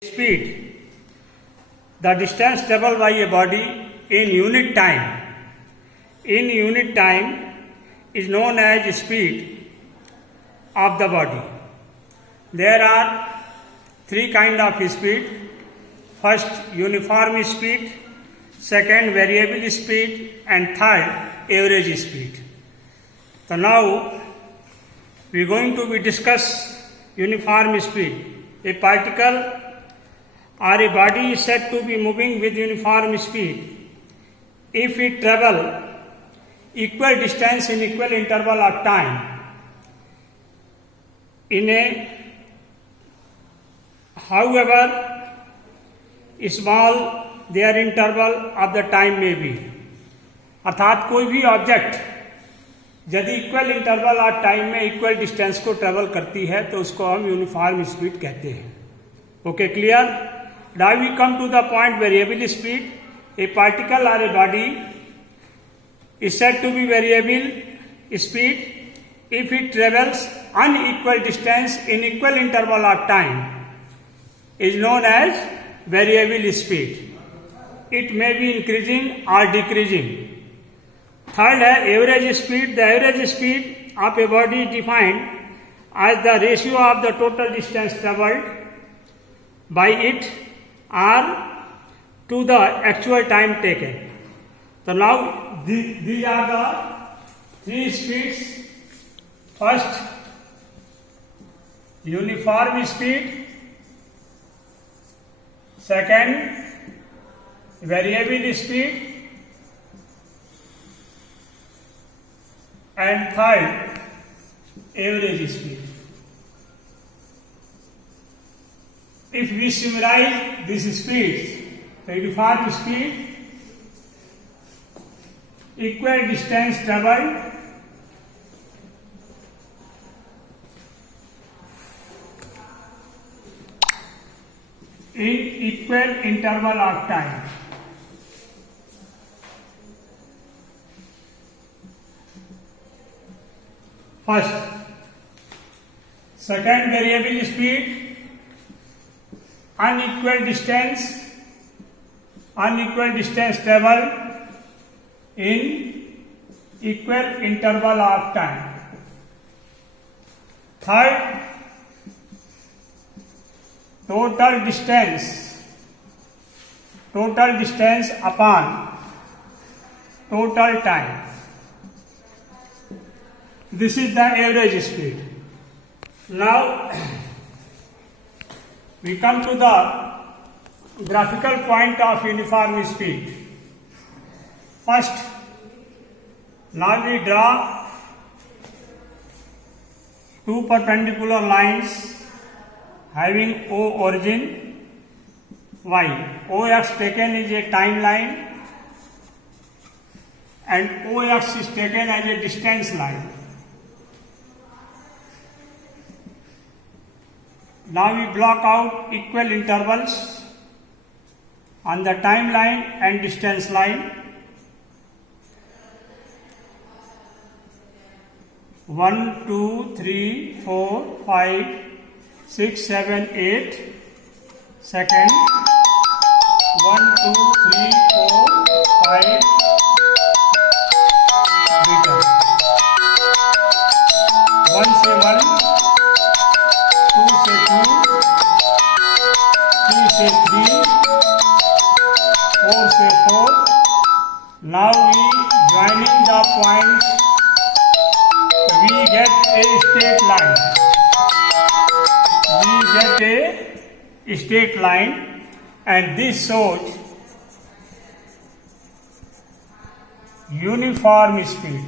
Speed, the distance traveled by a body in unit time. In unit time is known as speed of the body. There are three kinds of speed. First, uniform speed. Second, variable speed. And third, average speed. So now we are going to be discuss uniform speed. A particle or a body is said to be moving with uniform speed if it travel equal distance in equal interval of time in a however small their interval of the time may be. अर्थात कोई भी object यदि equal interval of time में equal distance को travel करती है तो उसको हम यूनिफॉर्म स्पीड कहते हैं. Okay, clear? Now we come to the point variable speed. A particle or a body is said to be variable speed if it travels unequal distance in equal interval of time is known as variable speed. It may be increasing or decreasing. Third है average speed. The average speed of a body is defined as the ratio of the total distance travelled by it or to the actual time taken. So now these are the three speeds. First, uniform speed. Second, variable speed. And third, average speed. If we summarize these speeds, the uniform speed, equal distance travelled in equal interval of time. First, second, variable speed, unequal distance travelled in equal interval of time. Third, total distance upon total time. This is the average speed. Now we come to the graphical point of uniform speed. First, now we draw two perpendicular lines having O origin, Y. OX taken is a timeline and OX is taken as a distance line. Now we block out equal intervals on the timeline and distance line. 1, 2, 3, 4, 5, 6, 7, 8. Second, 1, 2, 3, 4, 5. Meter. 1 से 1. 2 से 2, 3 से 3, 4 से 4. Now we joining the points, we get a straight line. And this shows uniform speed.